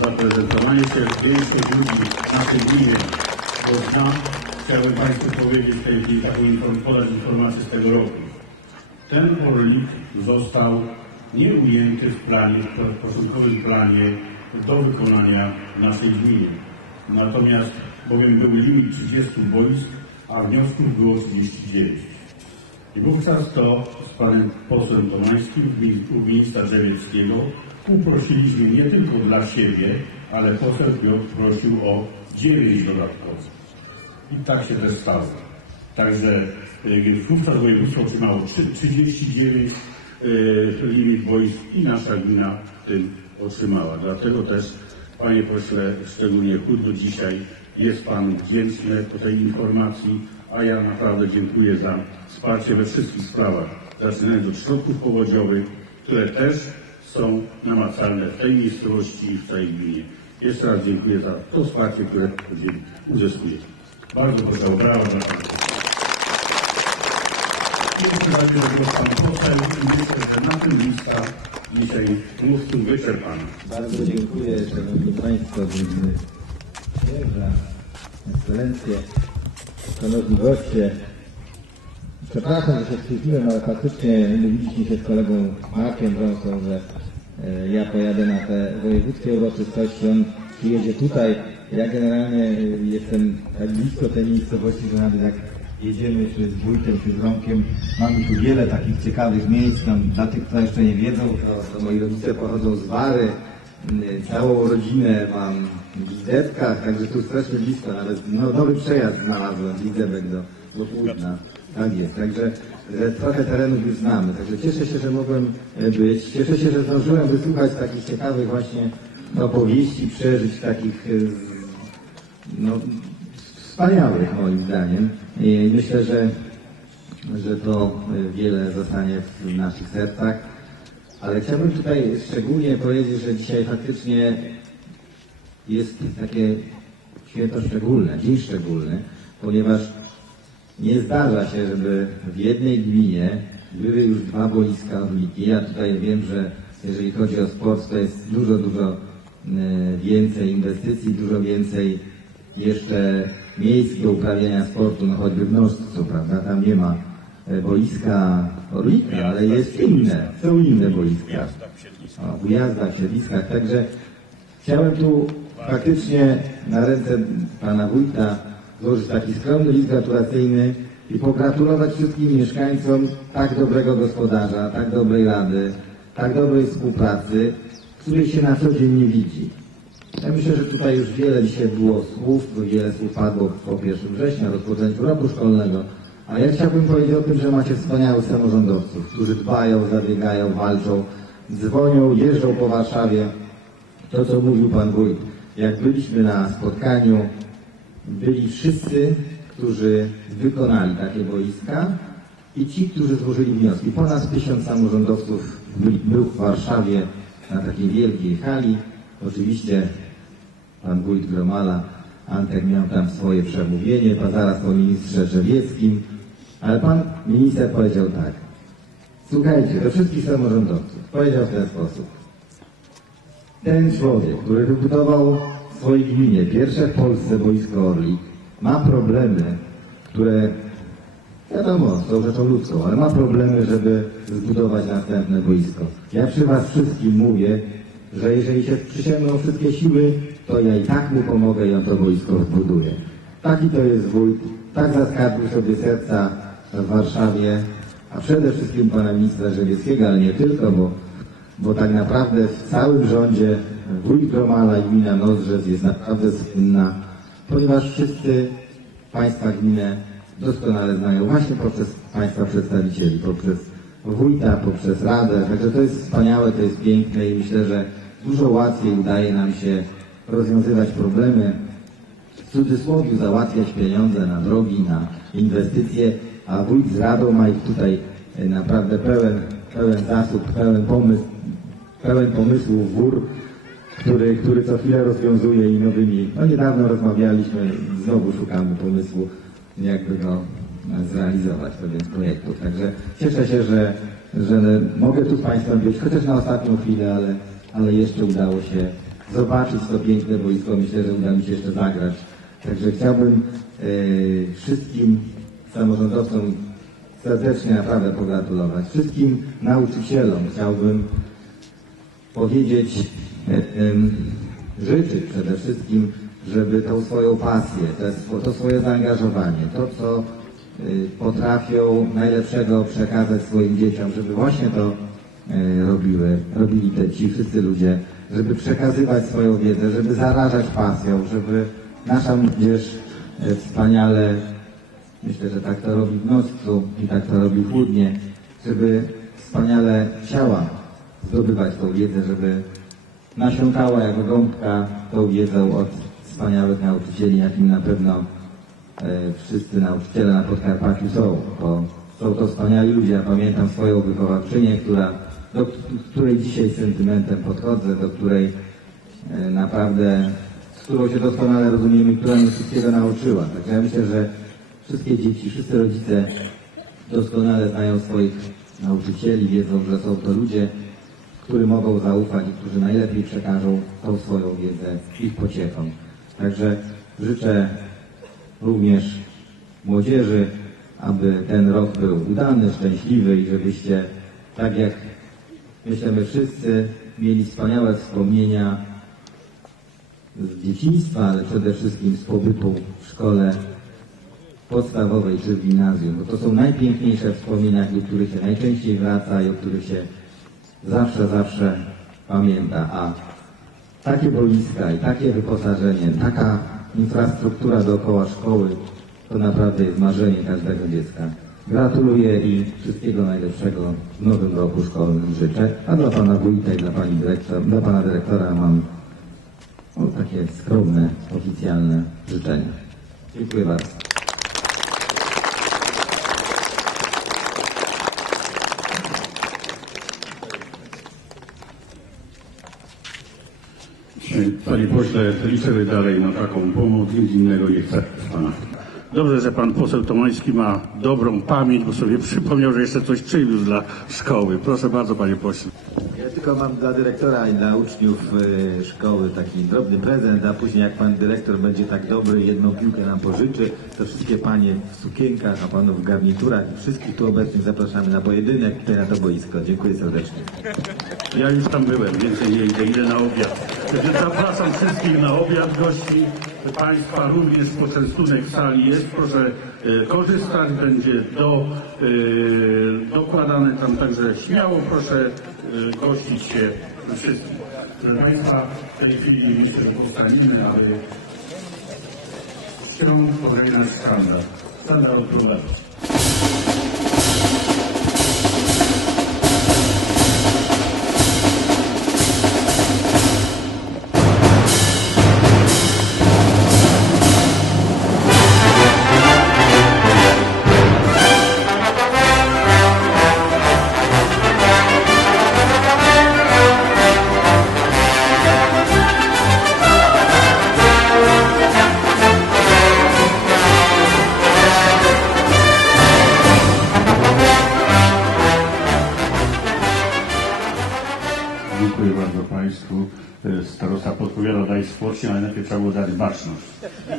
zaprezentowanie się większość ludzi w naszej gminie bo. Chciałbym Państwu powiedzieć w tej taką podać informację z tego roku. Ten orlik został nie ujęty w planie, w początkowym planie do wykonania w naszej gminie. Natomiast bowiem był limit 30 boisk, a wniosków było 39. I wówczas to z panem posłem w u ministra Drzewieckiego uprosiliśmy nie tylko dla siebie, ale poseł Piotr prosił o 9 dodatkowych. I tak się też stało. Także y, wówczas województwo otrzymało trzy- 39 y, limit boisk i nasza gmina w tym otrzymała. Dlatego też, panie pośle, szczególnie chudno dzisiaj jest pan wdzięczny po tej informacji, a ja naprawdę dziękuję za wsparcie we wszystkich sprawach, zaczynając od środków powodziowych, które też są namacalne w tej miejscowości i w całej gminie. Jeszcze raz dziękuję za to wsparcie, które uzyskuję. Bardzo proszę o brawa teraz głos pan poseł myślę, że na tym lista dzisiaj mówców wyczerpana. Bardzo dziękuję, Szanowni Państwo, Widzimy Księża, Ekscelencje, Szanowni Goście. Przepraszam, że się spóźniłem, ale faktycznie mówiliśmy się z kolegą Markiem Brąsą, że ja pojadę na te wojewódzkie uroczystości, on przyjedzie tutaj. Ja generalnie e, jestem tak blisko tej miejscowości, że nawet jak jedziemy czy z wójtem, czy z Romkiem, mamy tu wiele takich ciekawych miejsc. Tam, dla tych, którzy jeszcze nie wiedzą, to, to moi rodzice pochodzą z Wary, y, całą rodzinę mam w Lizdewkach, także tu strasznie blisko, nawet no, nowy przejazd znalazłem z Lizdewek do, do Płótna. Tak jest, także e, trochę terenów już znamy, także cieszę się, że mogłem e, być. Cieszę się, że zdążyłem wysłuchać takich ciekawych właśnie opowieści, przeżyć takich e, no, wspaniałych moim zdaniem. Myślę, że, że to wiele zostanie w naszych sercach. Ale chciałbym tutaj szczególnie powiedzieć, że dzisiaj faktycznie jest takie święto szczególne, dzień szczególny, ponieważ nie zdarza się, żeby w jednej gminie były już dwa boiska orliki. Ja tutaj wiem, że jeżeli chodzi o sport, to jest dużo, dużo e, więcej inwestycji, dużo więcej jeszcze miejsc do uprawiania sportu, no choćby w Nożcu, prawda? Tam nie ma e, boiska orlika, ale jest inne, są inne boiska. O, w ujazdach, w siedliskach, także Chciałem tu faktycznie na ręce pana wójta złożyć taki skromny list gratulacyjny i pogratulować wszystkim mieszkańcom tak dobrego gospodarza, tak dobrej rady, tak dobrej współpracy, której się na co dzień nie widzi. Ja myślę, że tutaj już wiele dzisiaj było słów, wiele słów padło po 1 września, rozpoczęciu roku szkolnego, a ja chciałbym powiedzieć o tym, że macie wspaniałych samorządowców, którzy dbają, zabiegają, walczą, dzwonią, jeżdżą po Warszawie, to, co mówił Pan Wójt. Jak byliśmy na spotkaniu, byli wszyscy, którzy wykonali takie boiska i ci, którzy złożyli wnioski. Ponad tysiąc samorządowców by- był w Warszawie na takiej wielkiej hali. Oczywiście Pan Wójt Gromala, Antek miał tam swoje przemówienie, zaraz po ministrze Drzewieckim, ale Pan minister powiedział tak. Słuchajcie, do wszystkich samorządowców. Powiedział w ten sposób. Ten człowiek, który wybudował swojej gminie pierwsze w Polsce boisko Orlik, ma problemy, które wiadomo, są rzeczą ludzką, ale ma problemy, żeby zbudować następne boisko. Ja przy Was wszystkim mówię, że jeżeli się przysięgną wszystkie siły, to ja i tak mu pomogę i on to boisko zbuduje. Taki to jest wójt, tak zaskarbił sobie serca w Warszawie, a przede wszystkim pana ministra Żebieckiego, ale nie tylko, bo bo tak naprawdę w całym rządzie wójt Gromala i gmina Nozdrzew jest naprawdę słynna, ponieważ wszyscy państwa gminę doskonale znają właśnie poprzez państwa przedstawicieli, poprzez wójta, poprzez radę. Także to jest wspaniałe, to jest piękne i myślę, że dużo łatwiej udaje nam się rozwiązywać problemy, w cudzysłowie załatwiać pieniądze na drogi, na inwestycje, a wójt z radą ma ich tutaj e, naprawdę pełen, pełen zasób, pełen pomysł, pełen pomysłów wór, który, który co chwilę rozwiązuje i nowymi. No niedawno rozmawialiśmy, znowu szukamy pomysłu, jakby go zrealizować pewien projektów. Także cieszę się, że, że mogę tu z Państwem być, chociaż na ostatnią chwilę, ale, ale jeszcze udało się zobaczyć to piękne boisko. Myślę, że uda mi się jeszcze zagrać. Także chciałbym e, wszystkim samorządowcom serdecznie naprawdę pogratulować. Wszystkim nauczycielom chciałbym powiedzieć, e, em, życzyć przede wszystkim, żeby tą swoją pasję, to swoje zaangażowanie, to co y, potrafią najlepszego przekazać swoim dzieciom, żeby właśnie to y, robiły, robili te ci wszyscy ludzie, żeby przekazywać swoją wiedzę, żeby zarażać pasją, żeby nasza młodzież wspaniale, myślę, że tak to robi w Noscu i tak to robi w Chłodnie, żeby wspaniale chciała zdobywać tą wiedzę, żeby nasiąkała jako gąbka tą wiedzą od wspaniałych nauczycieli, jakim na pewno e, wszyscy nauczyciele na Podkarpaciu są, bo są to wspaniali ludzie. Ja pamiętam swoją wychowawczynię, która, do której dzisiaj z sentymentem podchodzę, do której e, naprawdę, z którą się doskonale rozumiemy, która mnie wszystkiego nauczyła. Także ja myślę, że wszystkie dzieci, wszyscy rodzice doskonale znają swoich nauczycieli, wiedzą, że są to ludzie, którym mogą zaufać i którzy najlepiej przekażą tą swoją wiedzę ich pocieką. Także życzę również młodzieży, aby ten rok był udany, szczęśliwy i żebyście, tak jak myślę my wszyscy, mieli wspaniałe wspomnienia z dzieciństwa, ale przede wszystkim z pobytu w szkole podstawowej czy w gimnazjum, bo to są najpiękniejsze wspomnienia, do których się najczęściej wraca i o których się zawsze, zawsze pamięta, a takie boiska i takie wyposażenie, taka infrastruktura dookoła szkoły, to naprawdę jest marzenie każdego dziecka. Gratuluję i wszystkiego najlepszego w nowym roku szkolnym życzę, a dla Pana Wójta i dla Pani Dyrektor, dla Pana Dyrektora mam o, takie skromne, oficjalne życzenia. Dziękuję bardzo. Panie pośle, liczymy dalej na taką pomoc, nic innego nie chcę Pana. Dobrze, że Pan poseł Tomański ma dobrą pamięć, bo sobie przypomniał, że jeszcze coś przywiózł dla szkoły. Proszę bardzo, Panie pośle. Tylko mam dla dyrektora i dla uczniów e, szkoły taki drobny prezent, a później jak pan dyrektor będzie tak dobry jedną piłkę nam pożyczy, to wszystkie panie w sukienkach, a panów w garniturach i wszystkich tu obecnych zapraszamy na pojedynek tutaj na to boisko. Dziękuję serdecznie. Ja już tam byłem, więcej nie idę, idę na obiad. Zapraszam wszystkich na obiad gości. Państwa również poczęstunek w sali jest. Proszę e, korzystać, będzie do, e, dokładane tam, także śmiało proszę gościć się wszystkich. Proszę Państwa, w tej chwili myślę, że postalimy, aby wciąż pożegnać sztandar. Sztandar odprowadzić. Dziękuję bardzo Państwu. E, Starosta podpowiada daj spocznie, ale najpierw trzeba było dać baczność. Tak.